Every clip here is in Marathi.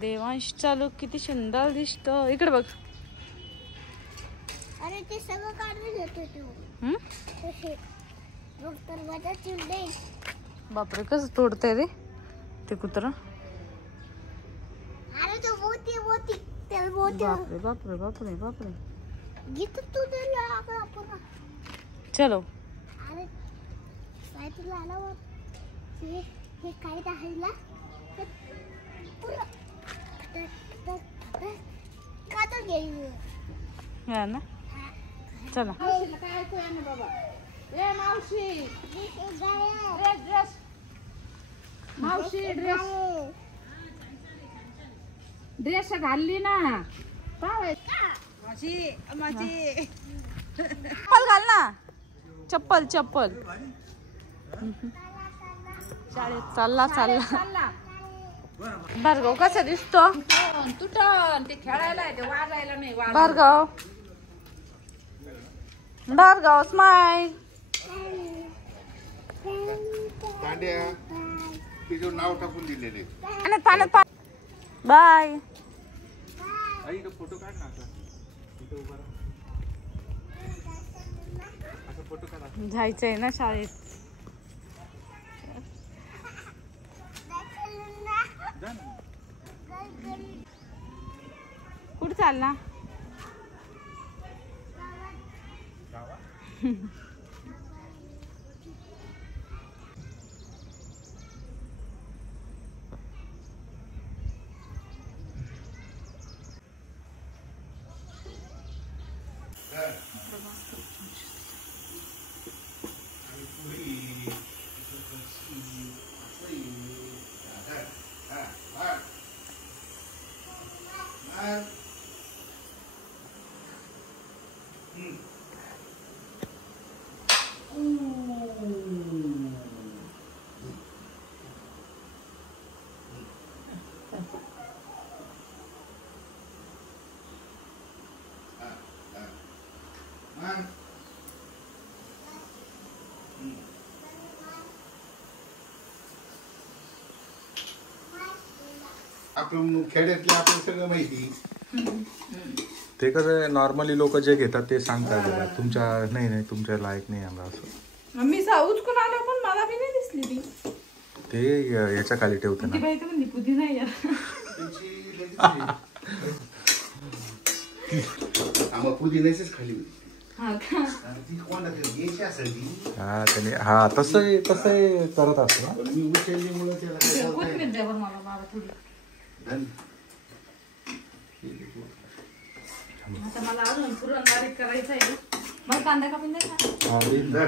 देवांशचा लुक किती सुंदर दिसतो. इकडे बघ. अरे ते सगळं काढून घेतो तू. बापरे कसं तोडतंय रे ते कुत्रा. अरे तो मोती त्याला मोती. बापरे बापरे बापरे बापरे. गीत तू त्याला आपण. चलो. अरे काय तुला आला हे काय राहिला पुरा का तो गेली हा ना. चला. काय ऐकूया ना बाबा. ए मावशी ड्रेस मावशी ड्रेस घालली ना. चप्पल घाल ना. चप्पल चप्पल. शाळेत चालला. भार्गव कसा दिसतो. तुटन ते खेळायला ते वाजायला नाही. भार्गव स्माइल. नाव टाकून दिलेले. बाय. फोटो काढ ना. फोटो काढा. जायचंय ना शाळेत. कुठे चालला. आपण खेड्यातले आपलं सगळं माहिती. ते कसं नॉर्मली लोक जे घेतात ते सांगतात तुमच्या नाही तुमच्या लायक नाही आम्हाला असं. मी उचकून आलो पण मला बी नाही दिसली ती. ते याच्या खाली ठेवते ना. म्हणली पुदी नाही पुदिन्याचीच खाली. हा त्याने हा तसं करत असतो. मी उचलल्यामुळे त्याला मला बाबा थोडी. आता मला अजून पुरण बारीक करायचं आहे. मला कांदा कापून द्या.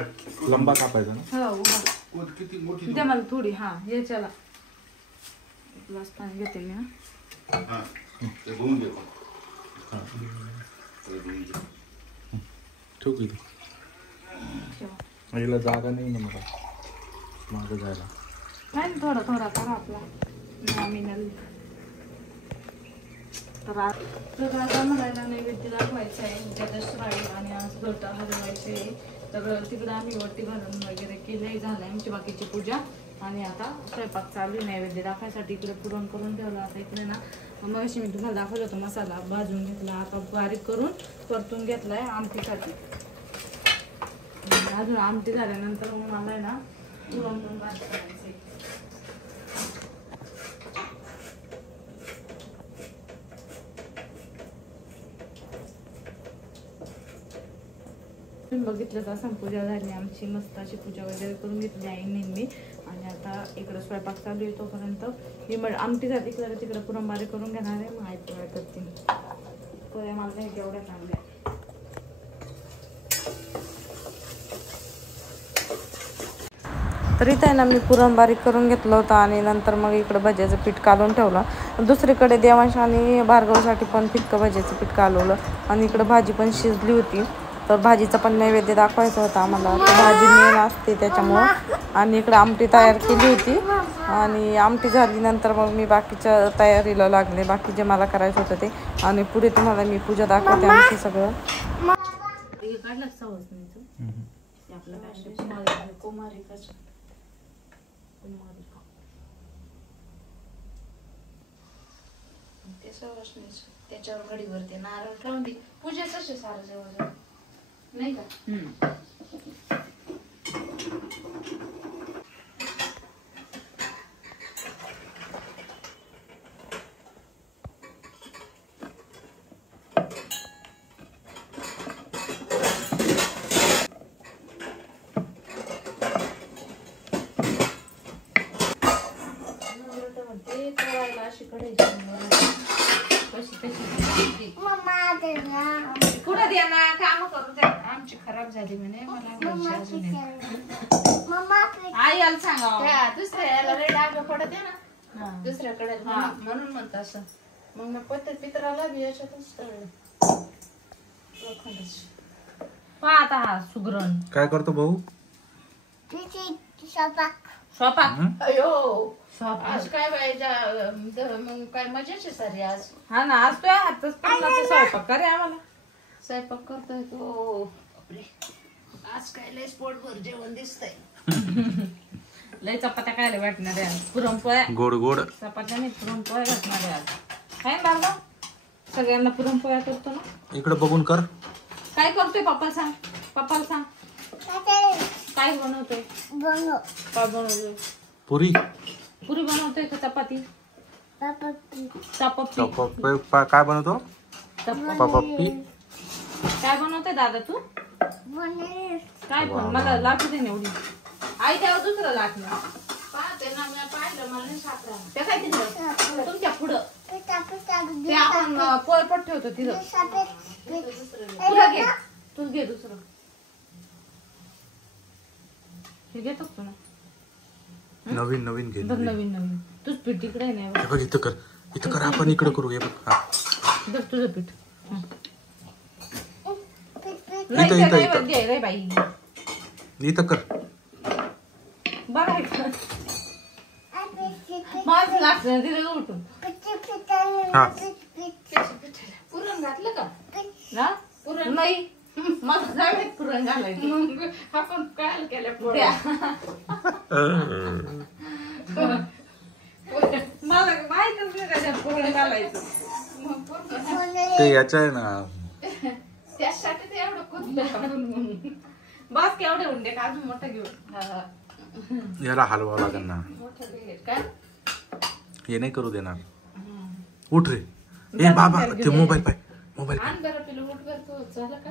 लंबा कापायचा ना. हो किती मोठी द्या मला थोडी. हा याच्याला ग्लास पाणी घेते मी. ठेवू की याला जागा नाही ना मला मागं जायला. नाही थोडा थोडा करा आपला नॉमिनल. तर आता म्हणायला नैवेद्य दाखवायचं आहे. जगश्रावी आणि आज घट हलवायचे. सगळं तिकडं आम्ही वरती घालून वगैरे केलंय. झालंय आमची बाकीची पूजा. आणि आता स्वयंपाक चालू आहे. नैवेद्य दाखवायसाठी इकडे पुरण करून ठेवलं. आता इकडे ना मग अशी मी तुम्हाला दाखवलं होतं. मसाला भाजून घेतला. आता बारीक करून परतून घेतलाय आमटीसाठी. अजून आमटी झाल्यानंतर मग मला आहे ना पुरण पण बारीक करायचं. बघितलं का पूजा झाली आमची. मस्त अशी पूजा वगैरे करून घेतली आईने मी. आणि आता इकडं स्वयंपाक चालू आहे. तोपर्यंत ही आमटी झाली तिकडं पुरण बारीक करून घेणार आहे. मग आई पोळ्या करते. पोळ्या मला नाही केवढ्या चांगल्या. तर इथं आहे ना मी पुरण बारीक करून घेतलं होतं. आणि नंतर मग इकडं भज्याचं पीठ काढून ठेवलं. दुसरीकडे देवांश आणि भार्गवसाठी पण फिक्क भज्याचं पीठ कालवलं. आणि इकडं भाजी पण शिजली होती. तर भाजीचा पण नैवेद्य दाखवायचा होता आम्हाला. तर भाजी मेन असते त्याच्यामुळं. आणि इकडं आमटी तयार केली होती. आणि आमटी झाल्यानंतर मग मी बाकीच्या तयारीला लागले. बाकी जे मला करायचं होतं ते. आणि पुढे तुम्हाला मी पूजा दाखवते आमची सगळं. ते सवासणीच त्याच्यावर घडीवरती नारळ ठेवून दे पूजेच असे सारं जवळ नाही का. ते तळायला अशी कशी मम्मा दे ना. कुठं द्या ना काम करू द्या आमची खराब झाली म्हणे मला मम्मा घरची अजून आहे. मम्मा आई याला सांगा त्या दुसऱ्या याला रे डाब्या पडत आहे ना दुसऱ्याकडे म्हणून म्हणत असं मग मी पित्राला बी याच्यातच तळलं लोखंडाची. पहा आता हा सुगरण काय करतो भाऊ? स्वयंपाक अयो आज काय बाई मग काय मजाचे सारी आज. हा ना आज तुझ्या हातच पूर्णाचा स्वयंपाक करे आम्हाला स्वयंपाक करतोय तो. बापरे आज काय लय पोटभर जेवण दिसतंय. लय चपात्या खायला भेटणार आहे आज. पुरणपोळ्या गोड गोड चपात्या नाही पुरणपोळ्या भेटणार आहे आज. काय ना दादा सगळ्यांना पुरणपोळ्या करतो ना. इकडे बघून कर. काय करतोय पप्पाला सांग. पप्पाला सांग काय बनवतोय. काय बनवतोय. पुरी पुरी बनवतोय का चपाती. चपाती काय बनवतो. पप्पी काय बनवतोय दादा तू. काय पण मला लाटू दे एवढी. आई त्यावर दुसरं लाटणं पाहते ना मी पाहिलं मला नाही सापडा. ते काय तिथं तुमच्या पुढं ते आपण पोळपट ठेवतो तिथं. तुला घे तूच घे दुसरं हे घेतो तू ना. नवीन नवीन घे. नवीन तूच पीठ इकडे नाही बघ इथं कर आपण इकडे करू. हे बघ तुझं पीठ इथं बाई इथं कर. बघा माझं लागतं तिथे उठून पुरण घातलं का ना. पुरण नाही मला जावे पुरण घालायचं. आपण काय केलं पोळ्या मला माहितच नाही त्याच्यात पुरण घालायचं. ते याचं आहे ना त्यासाठी ते एवढं कुठलं बस केवढे उंडे का अजून मोठं घेऊन याला हलवावं लागेल ना. मोठं घे काय हे नाही करू देणार. उठ रे. ए बाबा ते मोबाईल पाय. मोबाईल आण बरं पिलू उठ बरं तू झालं का.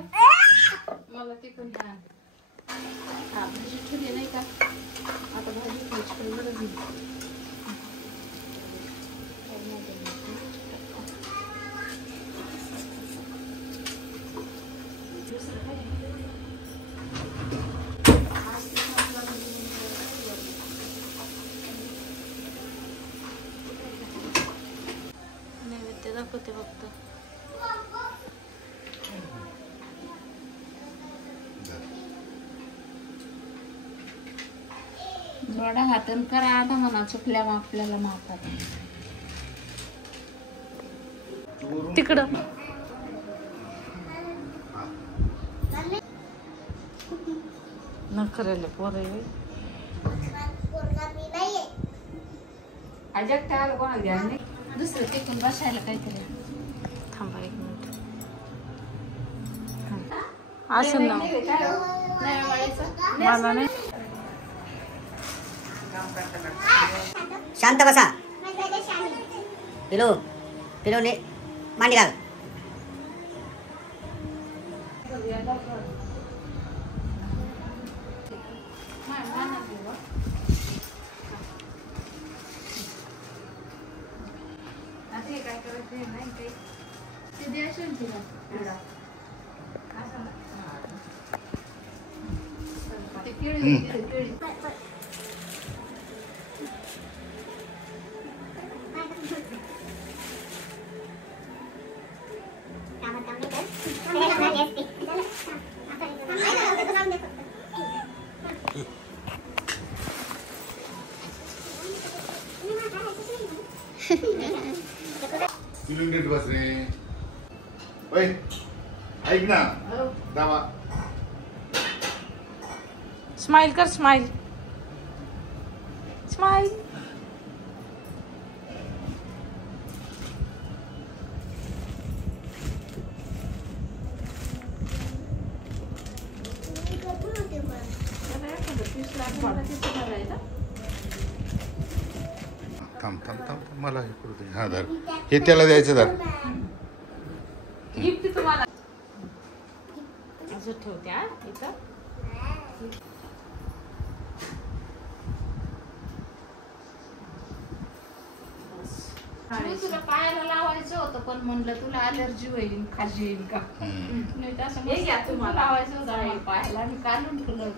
मला ते पण आण. हा भाजी ठेवली नाही का आता भाजी खायची गरज नाही. नैवेद्य दाखवते फक्त. थोडा हातन करा आता म्हणा चुकल्या आपल्याला माफात. तिकडं नखरेले पोरे अजक त्याला कोणाला द्या नाही. दुसरं ते पण बसायला काहीतरी थांबा 1 मिनिट. असं ना मला नाही. शांत बसा. पिलो ने मांडी घाल. काय करायचं नाही काही ते द्यायचं तिला ते केळी नीट बस रे. ऐक ना दावा. स्माइल कर स्माइल स्माइल. मला हे करू दे. हा धर, हे त्याला द्यायचं धर. गिफ्ट तुम्हाला असं ठेवते हा इथं. तुला पायाला लावायचं होतं पण म्हणलं तुला अलर्जी होईल खाजी येईल का नाही तर असं तुम्हाला लावायचं होतं पायाला आणि काढून ठेवलं.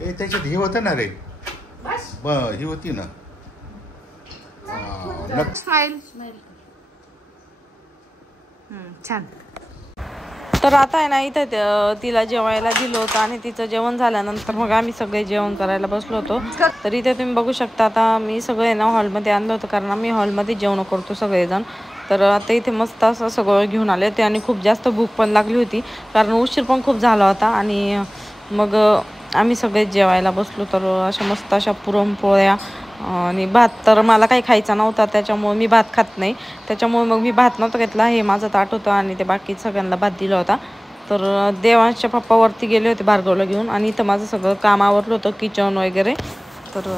ए त्याच्यात हे होतं ना रे, बस ही होती ना. Smile smile. छान. तर आता आहे ना इथं तिला जेवायला दिलं होतं आणि तिचं जेवण झाल्यानंतर मग आम्ही सगळे जेवण करायला बसलो होतो. तर इथे तुम्ही बघू शकता आता मी सगळे ना हॉलमध्ये आणलं होतं कारण आम्ही हॉलमध्ये जेवण करतो सगळेजण. तर आता इथे मस्त असं सगळं घेऊन आले होते आणि खूप जास्त भूक पण लागली होती कारण उशीर पण खूप झाला होता. आणि मग आम्ही सगळे जेवायला बसलो. तर अशा मस्त अशा पुरणपोळ्या आणि भात तर मला काही खायचा नव्हता त्याच्यामुळे मी भात खात नाही. त्याच्यामुळे मग मी भात नव्हता घेतला. हे माझं ताट होतं आणि ते बाकी सगळ्यांना भात दिला होता. तर देवांच्या पप्पा वरती गेले होते भार्गवला घेऊन आणि इथं माझं सगळं काम आवरलं होतं किचन वगैरे. तर